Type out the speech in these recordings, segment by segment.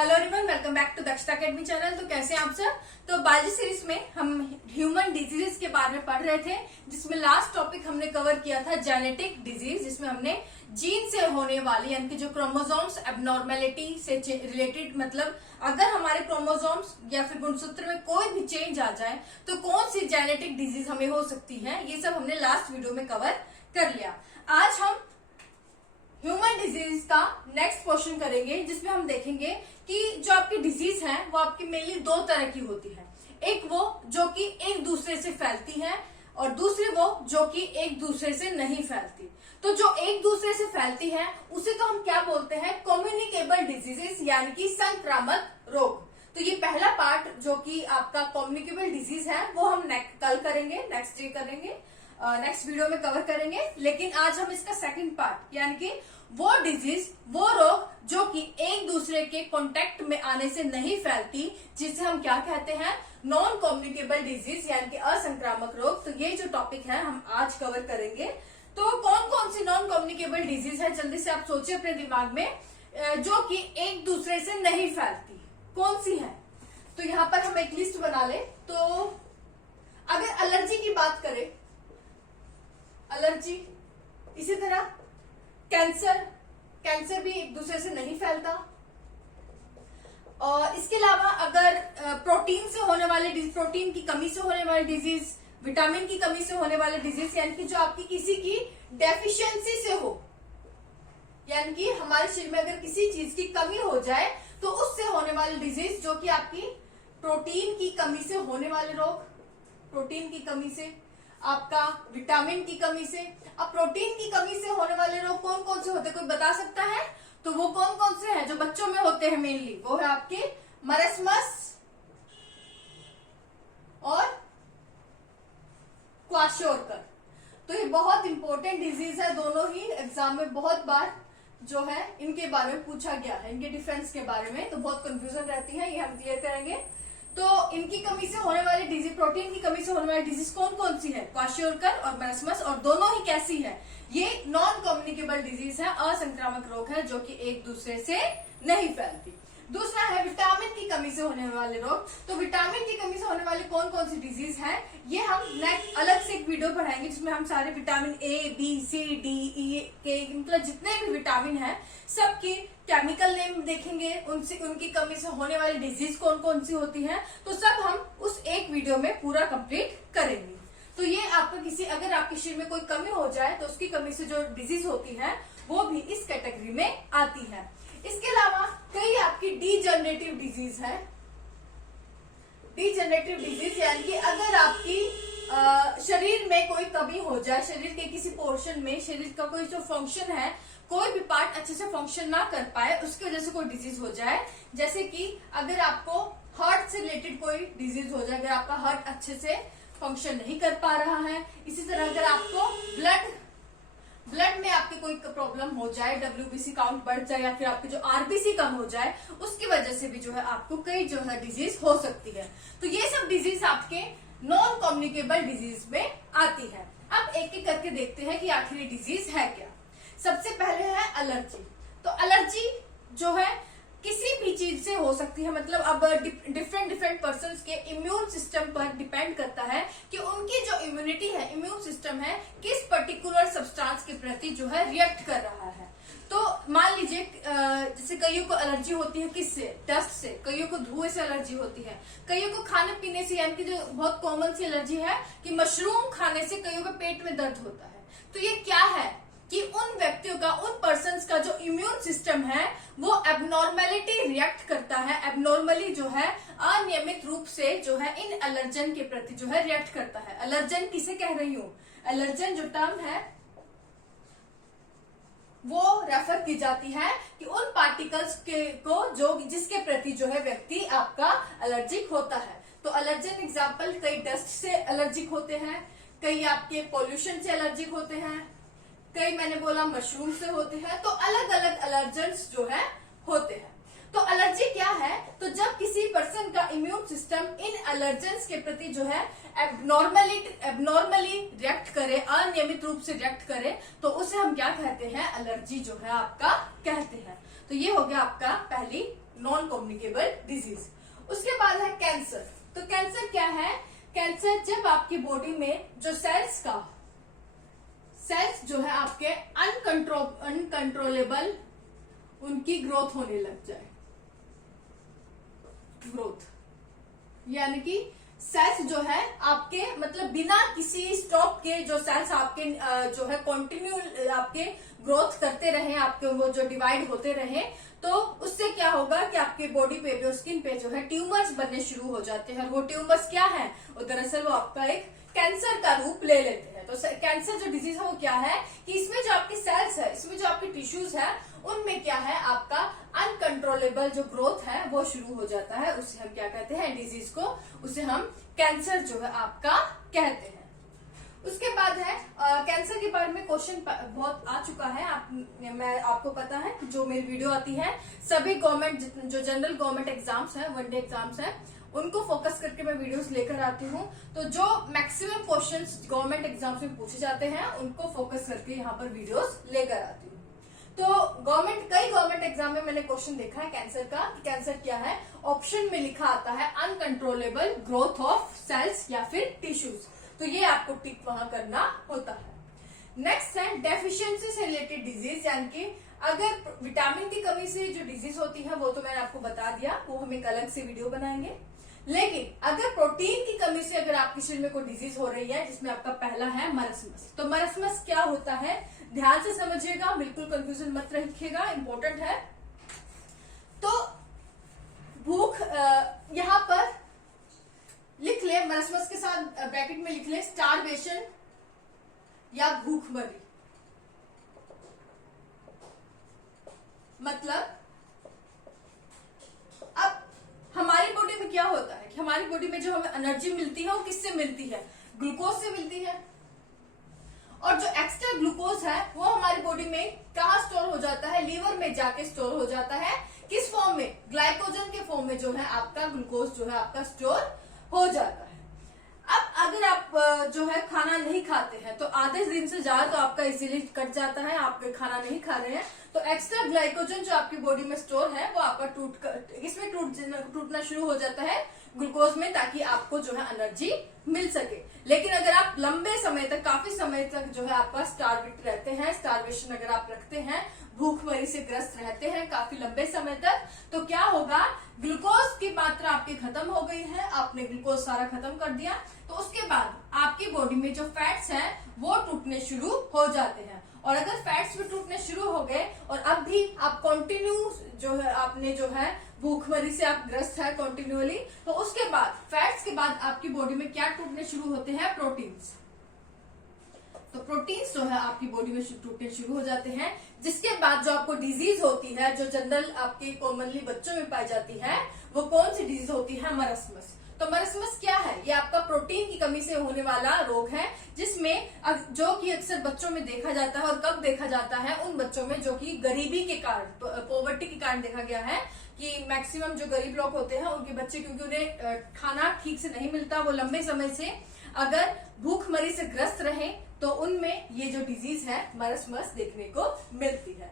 Hello everyone, welcome back to Dakshata academy channel. तो कैसे हैं आप सब। तो बायोलॉजी सीरीज में हम ह्यूमन डिजीजेस के बारे में पढ़ रहे थे, जिसमें लास्ट टॉपिक हमने कवर किया था जेनेटिक डिजीज, जिसमें हमने जीन से होने वाली यानी कि जो क्रोमोसोम्स एबनॉर्मेलिटी से रिलेटेड, मतलब अगर हमारे क्रोमोसोम्स या फिर गुणसूत्र में कोई भी चेंज आ जाए तो कौन सी जेनेटिक डिजीज हमें हो सकती है, ये सब हमने लास्ट वीडियो में कवर कर लिया। आज हम ह्यूमन डिजीज का नेक्स्ट क्वेश्चन करेंगे, जिसमें हम देखेंगे कि जो आपकी डिजीज है वो आपकी मेनली दो तरह की होती है। एक वो जो कि एक दूसरे से फैलती है और दूसरी वो जो कि एक दूसरे से नहीं फैलती। तो जो एक दूसरे से फैलती है उसे तो हम क्या बोलते हैं, कम्युनिकेबल डिजीजेस यानी कि संक्रामक रोग। तो ये पहला पार्ट जो कि आपका कम्युनिकेबल डिजीज है वो हम कल करेंगे, नेक्स्ट डे करेंगे, नेक्स्ट वीडियो में कवर करेंगे। लेकिन आज हम इसका सेकंड पार्ट यानी कि वो डिजीज, वो रोग जो कि एक दूसरे के कांटेक्ट में आने से नहीं फैलती, जिसे हम क्या कहते हैं, नॉन कम्युनिकेबल डिजीज यानी कि असंक्रामक रोग। तो ये जो टॉपिक है हम आज कवर करेंगे। तो कौन कौन सी नॉन कम्युनिकेबल डिजीज है, जल्दी से आप सोचिए अपने दिमाग में, जो कि एक दूसरे से नहीं फैलती, कौन सी है। तो यहाँ पर हम एक लिस्ट बना ले। तो अगर एलर्जी की बात करें, एलर्जी, इसी तरह कैंसर, कैंसर भी एक दूसरे से नहीं फैलता। और इसके अलावा अगर प्रोटीन से होने वाले, प्रोटीन की कमी से होने वाली डिजीज, विटामिन की कमी से होने वाले डिजीज, यानी कि जो आपकी किसी की डेफिशिएंसी से हो, यानी कि हमारे शरीर में अगर किसी चीज की कमी हो जाए तो उससे होने वाली डिजीज, जो कि आपकी प्रोटीन की कमी से होने वाले रोग, प्रोटीन की कमी से, आपका विटामिन की कमी से। अब प्रोटीन की कमी से होने वाले रोग कौन कौन से होते हैं, कोई बता सकता है? तो वो कौन कौन से हैं जो बच्चों में होते हैं मेनली, वो है आपके मरस्मस और क्वाशोरकर। तो ये बहुत इंपॉर्टेंट डिजीज है, दोनों ही एग्जाम में बहुत बार जो है इनके बारे में पूछा गया है, इनके डिफेंस के बारे में। तो बहुत कंफ्यूजन रहती है, ये हम क्लियर करेंगे। तो इनकी कमी से होने वाली डिजीज, प्रोटीन की कमी से होने वाली डिजीज कौन कौन सी है, क्वाशियोरकर और मरस्मस, और दोनों ही कैसी है, ये नॉन कम्युनिकेबल डिजीज है, असंक्रामक रोग है, जो कि एक दूसरे से नहीं फैलती। दूसरा है विटामिन की कमी से होने वाले रोग। तो विटामिन की कमी से होने वाली कौन कौन सी डिजीज है, ये हम नेक्स्ट अलग से एक वीडियो पढ़ाएंगे, जिसमें हम सारे vitamin A, B, C, D, E, K, मतलब जितने भी विटामिन है सबकी केमिकल नेम देखेंगे, उनसे उनकी कमी से होने वाली डिजीज कौन कौन सी होती है। तो सब हम उस एक वीडियो में पूरा कंप्लीट करेंगे। तो ये आपका किसी, अगर आपके शरीर में कोई कमी हो जाए तो उसकी कमी से जो डिजीज होती है वो भी इस कैटेगरी में आती है। इसके अलावा कई आपकी डीजनरेटिव डिजीज है। डीजनरेटिव डिजीज यानी कि अगर आपकी शरीर में कोई कमी हो जाए, शरीर के किसी पोर्शन में, शरीर का कोई जो फंक्शन है, कोई भी पार्ट अच्छे से फंक्शन ना कर पाए, उसकी वजह से कोई डिजीज हो जाए। जैसे कि अगर आपको हार्ट से रिलेटेड कोई डिजीज हो जाए, अगर आपका हार्ट अच्छे से फंक्शन नहीं कर पा रहा है। इसी तरह अगर आपको ब्लड में आपकी कोई प्रॉब्लम हो जाए, WBC काउंट बढ़ जाए, या फिर आपकी जो RBC कम हो जाए, उसकी वजह से भी जो है आपको कई जो है डिजीज हो सकती है। तो ये सब डिजीज आपके नॉन कम्युनिकेबल डिजीज में आती है। अब एक एक करके देखते हैं कि आखिर ये डिजीज है क्या। सबसे पहले है एलर्जी। तो एलर्जी जो है किसी भी चीज से हो सकती है, मतलब अब डिफरेंट पर्सन्स के इम्यून सिस्टम पर डिपेंड करता है कि उनकी जो इम्यूनिटी है, इम्यून सिस्टम है, किस पर्टिकुलर सब्सटेंस के प्रति जो है रिएक्ट कर रहा है। तो मान लीजिए जैसे कईयों को एलर्जी होती है किससे, डस्ट से, कईयों को धुएं से एलर्जी होती है, कईयों को खाने पीने से, यानी कि जो बहुत कॉमन सी एलर्जी है कि मशरूम खाने से कईयों के पेट में दर्द होता है। तो ये क्या है कि उन व्यक्तियों का, उन पर्सन्स का जो इम्यून सिस्टम है वो एबनॉर्मेलिटी रिएक्ट करता है, एबनॉर्मली जो है अनियमित रूप से जो है इन एलर्जन के प्रति जो है रिएक्ट करता है। एलर्जन किसे कह रही हूँ, एलर्जन जो टर्म है वो रेफर की जाती है कि उन पार्टिकल्स को जो जिसके प्रति जो है व्यक्ति आपका एलर्जिक होता है। तो एलर्जन एग्जाम्पल, कई डस्ट से एलर्जिक होते हैं, कई आपके पॉल्यूशन से एलर्जिक होते हैं, कई मैंने बोला मशरूम से होते हैं। तो अलग अलग एलर्जेंस जो है होते हैं। तो एलर्जी क्या है, तो जब किसी पर्सन का इम्यून सिस्टम इन एलर्जेंस के प्रति जो है एबनॉर्मली रिएक्ट करे, अनियमित रूप से रिएक्ट करे, तो उसे हम क्या कहते हैं, एलर्जी जो है आपका कहते हैं। तो ये हो गया आपका पहली नॉन कम्युनिकेबल डिजीज। उसके बाद है कैंसर। तो कैंसर क्या है? कैंसर जब आपकी बॉडी में जो सेल्स जो है आपके अनकंट्रोलेबल उनकी ग्रोथ होने लग जाए। ग्रोथ यानी कि सेल्स जो है आपके मतलब बिना किसी स्टॉप के जो सेल्स आपके जो है कंटिन्यू आपके ग्रोथ करते रहे, आपके वो जो डिवाइड होते रहे, तो उससे क्या होगा कि आपके बॉडी पे जो स्किन पे जो है ट्यूमर्स बनने शुरू हो जाते हैं। और वो ट्यूमर्स क्या है? और दरअसल वो आपका एक कैंसर का रूप ले लेते हैं। तो कैंसर जो डिजीज है वो क्या है कि इसमें जो आपकी सेल्स है, इसमें जो आपके टिश्यूज है, उनमें क्या है आपका अनकंट्रोलेबल जो ग्रोथ है वो शुरू हो जाता है। उसे हम क्या कहते हैं? डिजीज को, उसे हम कैंसर जो है आपका कहते हैं। उसके बाद है कैंसर के बारे में क्वेश्चन बहुत आ चुका है। मैं आपको पता है जो मेरी वीडियो आती है सभी गवर्नमेंट जो जनरल गवर्नमेंट एग्जाम्स है, वनडे एग्जाम्स है, उनको फोकस करके मैं वीडियोस लेकर आती हूँ। तो जो मैक्सिमम क्वेश्चंस गवर्नमेंट एग्जाम्स में पूछे जाते हैं उनको फोकस करके यहाँ पर वीडियोस लेकर आती हूँ। तो कई गवर्नमेंट एग्जाम में मैंने क्वेश्चन देखा है कैंसर का कि कैंसर क्या है। ऑप्शन में लिखा आता है अनकंट्रोलेबल ग्रोथ ऑफ सेल्स या फिर टिश्यूज। तो ये आपको टिक वहां करना होता है। नेक्स्ट है डेफिशिएंसी से रिलेटेड डिजीज, यानी कि अगर विटामिन की कमी से जो डिजीज होती है वो तो मैंने आपको बता दिया, वो हम एक अलग से वीडियो बनाएंगे। लेकिन अगर प्रोटीन की कमी से अगर आपके शरीर में कोई डिजीज हो रही है, जिसमें आपका पहला है मरसमस। तो मरसमस क्या होता है ध्यान से समझिएगा, बिल्कुल कंफ्यूजन मत रखिएगा, इंपॉर्टेंट है। तो भूख यहाँ पर लिख ले, मरसमस के साथ ब्रैकेट में लिख ले स्टारवेशन या भूखमरी। मतलब अब हमारी बॉडी में क्या होता है कि हमारी बॉडी में जो हमें एनर्जी मिलती है वो किससे मिलती है? ग्लूकोज से मिलती है। और जो एक्स्ट्रा ग्लूकोज है वो हमारी बॉडी में कहाँ स्टोर हो जाता है? लीवर में जाके स्टोर हो जाता है। किस फॉर्म में? ग्लाइकोजन के फॉर्म में जो है आपका ग्लूकोज जो है आपका स्टोर हो जाता है। अब अगर आप जो है खाना नहीं खाते हैं तो आधे दिन से ज्यादा तो आपका इजीली कट जाता है, आप खाना नहीं खा रहे हैं, तो एक्स्ट्रा ग्लाइकोजन जो आपकी बॉडी में स्टोर है वो आपका टूटना शुरू हो जाता है ग्लूकोज में, ताकि आपको जो है एनर्जी मिल सके। लेकिन अगर आप लंबे समय तक, काफी समय तक जो है आपका स्टारवेट रहते हैं, स्टारवेशन अगर आप रखते हैं, भूखमरी से ग्रस्त रहते हैं काफी लंबे समय तक, तो क्या होगा? ग्लूकोज की मात्रा आपकी खत्म हो गई है, आपने ग्लूकोज सारा खत्म कर दिया, तो उसके बाद आपकी बॉडी में जो फैट्स हैं वो टूटने शुरू हो जाते हैं। और अगर फैट्स भी टूटने शुरू हो गए और अब भी आप कंटिन्यू जो है आपने जो है भूखमरी से आप ग्रस्त है कंटिन्यूअली, तो उसके बाद फैट्स के बाद आपकी बॉडी में क्या टूटने शुरू होते हैं? प्रोटीन्स। तो प्रोटीन्स जो है आपकी बॉडी में टूटने शुरू हो जाते हैं, जिसके बाद जो आपको डिजीज होती है, जो जनरल आपके कॉमनली बच्चों में पाई जाती है, वो कौन सी डिजीज होती है? मरसमस। तो मरसमस क्या है? ये आपका प्रोटीन की कमी से होने वाला रोग है, जिसमें जो कि अक्सर बच्चों में देखा जाता है। और कब देखा जाता है? उन बच्चों में जो कि गरीबी के कारण, पॉवर्टी के कारण देखा गया है कि मैक्सिमम जो गरीब लोग होते हैं उनके बच्चे, क्योंकि उन्हें खाना ठीक से नहीं मिलता, वो लंबे समय से अगर भूखमरी से ग्रस्त रहे तो उनमें ये जो डिजीज है मरसमस देखने को मिलती है।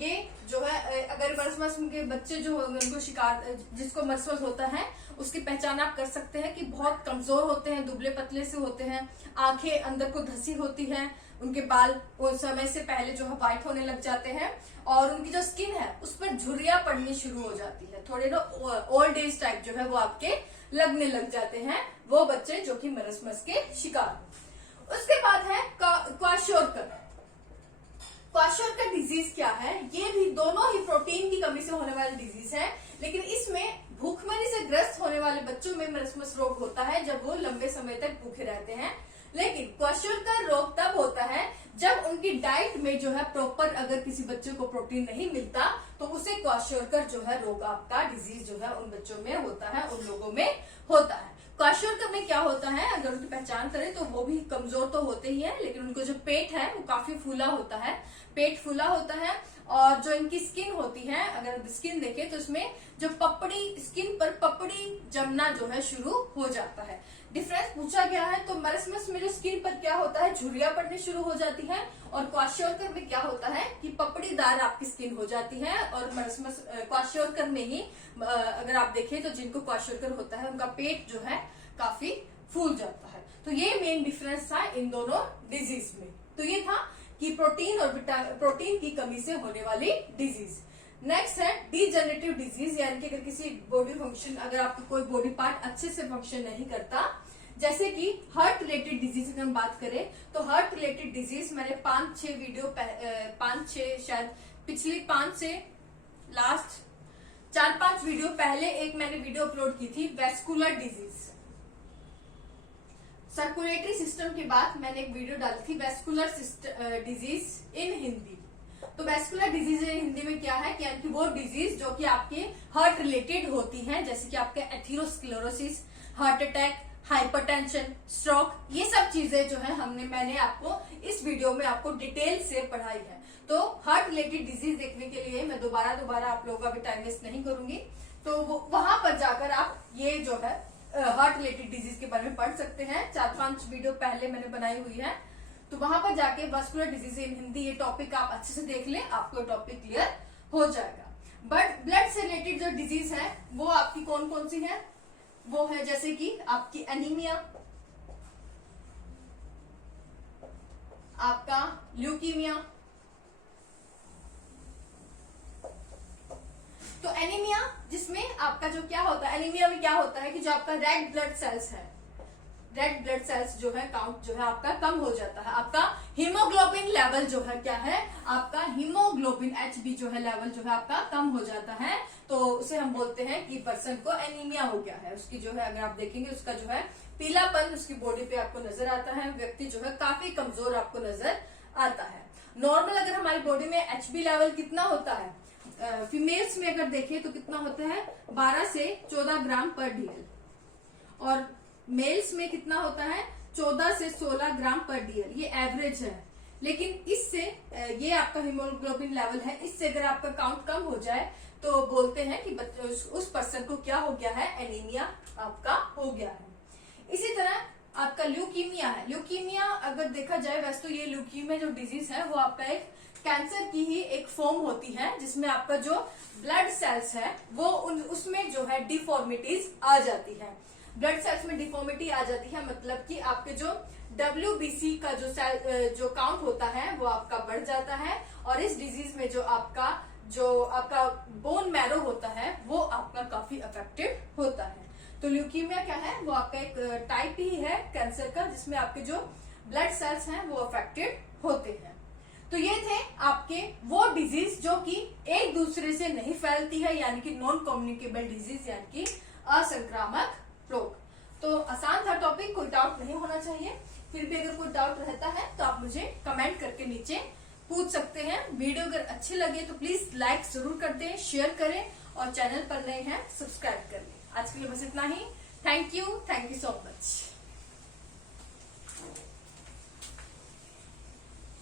ये जो है अगर मरसमस के बच्चे जो उनको शिकार, जिसको मरसमस होता है, उसकी पहचान आप कर सकते हैं कि बहुत कमजोर होते हैं, दुबले पतले से होते हैं, आंखें अंदर को धसी होती हैं, उनके बाल उस समय से पहले जो है व्हाइट होने लग जाते हैं, और उनकी जो स्किन है उस पर झुर्रियां पड़नी शुरू हो जाती है, थोड़े ना ओल्ड एज टाइप जो है वो आपके लगने लग जाते हैं, वो बच्चे जो कि मरसमस के शिकार। उसके बाद है क्वाशोरकर। क्वाशोरकर डिजीज क्या है? ये भी दोनों ही प्रोटीन की कमी से होने वाली डिजीज है, लेकिन इसमें भूखमरी से ग्रस्त होने वाले बच्चों में मरसमस रोग होता है जब वो लंबे समय तक भूखे रहते हैं। लेकिन क्वाशोरकर रोग तब होता है जब उनकी डाइट में जो है प्रॉपर, अगर किसी बच्चे को प्रोटीन नहीं मिलता तो उसे क्वाशोरकर जो है रोग आपका डिजीज जो है उन बच्चों में होता है, उन लोगों में होता है। क्वाशोरकर में क्या होता है? अगर उनकी पहचान करें तो वो भी कमजोर तो होते ही है, लेकिन उनको जो पेट है वो काफी फूला होता है, पेट फूला होता है, और जो इनकी स्किन होती है, अगर स्किन देखें तो इसमें जो स्किन पर पपड़ी जमना जो है शुरू हो जाता है। डिफरेंस पूछा गया है, तो मरसमस में जो स्किन पर क्या होता है, झुर्रियां पड़नी शुरू हो जाती है, और क्वाशियोरकर में क्या होता है कि पपड़ीदार आपकी स्किन हो जाती है। और मरसमस क्वाशियोरकर में ही अगर आप देखें तो जिनको क्वाशियोरकर होता है उनका पेट जो है काफी फूल जाता है। तो ये मेन डिफरेंस था इन दोनों डिजीज में। तो ये था कि प्रोटीन और प्रोटीन की कमी से होने वाली डिजीज। नेक्स्ट है डीजनरेटिव डिजीज, यानी कि अगर किसी बॉडी फंक्शन, अगर आपका कोई बॉडी पार्ट अच्छे से फंक्शन नहीं करता, जैसे कि हार्ट रिलेटेड डिजीज की हम बात करें तो हार्ट रिलेटेड डिजीज मैंने 5-6 वीडियो, 5-6 शायद पिछली 5 से लास्ट 4-5 वीडियो पहले एक मैंने वीडियो अपलोड की थी वेस्कुलर डिजीज, सर्कुलेटरी सिस्टम के बाद मैंने एक वीडियो डाली थी वेस्कुलर डिजीज इन हिंदी। तो वेस्कुलर डिजीज इन हिंदी में क्या है कि वो डिजीज जो कि आपके हार्ट रिलेटेड होती हैं, जैसे कि आपके atherosclerosis, heart attack, hypertension, stroke, ये सब चीजें जो है मैंने आपको इस वीडियो में आपको डिटेल से पढ़ाई है। तो हार्ट रिलेटेड डिजीज देखने के लिए मैं दोबारा आप लोगों का भी टाइम वेस्ट नहीं करूंगी, तो वहां पर जाकर आप ये जो है हार्ट रिलेटेड डिजीज के बारे में पढ़ सकते हैं। 4-5 वीडियो पहले मैंने बनाई हुई है, तो वहां पर जाके वेस्कुलर डिजीज इन हिंदी ये टॉपिक आप अच्छे से देख लें, आपको टॉपिक क्लियर हो जाएगा। बट ब्लड से रिलेटेड जो डिजीज है वो आपकी कौन कौन सी है, वो है जैसे कि आपकी एनीमिया, आपका ल्यूकीमिया। तो एनीमिया जिसमें आपका जो क्या होता है, एनीमिया में क्या होता है कि जो आपका रेड ब्लड सेल्स है, रेड ब्लड सेल्स जो है काउंट जो है आपका कम हो जाता है। आपका हीमोग्लोबिन लेवल जो है क्या है, आपका हीमोग्लोबिन HB जो है लेवल जो है आपका कम हो जाता है। तो उसे हम बोलते हैं कि पर्सन को एनीमिया हो गया है। उसकी जो है अगर आप देखेंगे उसका जो है पीलापन उसकी बॉडी पे आपको नजर आता है, व्यक्ति जो है काफी कमजोर आपको नजर आता है। नॉर्मल अगर हमारी बॉडी में HB लेवल कितना होता है, फीमेल्स में अगर देखें तो कितना होता है 12 से 14 ग्राम पर DL, और मेल्स में कितना होता है 14 से 16 ग्राम पर DL, ये एवरेज है। लेकिन इससे ये आपका हीमोग्लोबिन लेवल है, इससे अगर आपका काउंट कम हो जाए तो बोलते हैं कि उस पर्सन को क्या हो गया है, एनीमिया आपका हो गया है। इसी तरह आपका ल्यूकीमिया है। ल्यूकीमिया अगर देखा जाए वैसे तो ये ल्यूकीमिया जो डिजीज है वो आपका एक कैंसर की ही एक फॉर्म होती है, जिसमें आपका जो ब्लड सेल्स है वो उसमें जो है डिफॉर्मिटीज आ जाती है। ब्लड सेल्स में डिफॉर्मिटी आ जाती है मतलब कि आपके जो WBC का जो काउंट होता है वो आपका बढ़ जाता है, और इस डिजीज में जो आपका बोन मैरो होता है वो आपका काफी अफेक्टेड होता है। तो ल्यूकीमिया क्या है, वो आपका एक टाइप ही है कैंसर का, जिसमें आपके जो ब्लड सेल्स हैं वो अफेक्टेड होते हैं। तो ये थे आपके वो डिजीज जो कि एक दूसरे से नहीं फैलती है, यानी कि नॉन कम्युनिकेबल डिजीज, यानी कि असंक्रामक रोग। तो आसान था टॉपिक, कोई डाउट नहीं होना चाहिए। फिर भी अगर कोई डाउट रहता है तो आप मुझे कमेंट करके नीचे पूछ सकते हैं। वीडियो अगर अच्छे लगे तो प्लीज लाइक जरूर कर दें, शेयर करें, और चैनल पर नए हैं सब्सक्राइब कर लें। आज के लिए बस इतना ही। Thank you so much.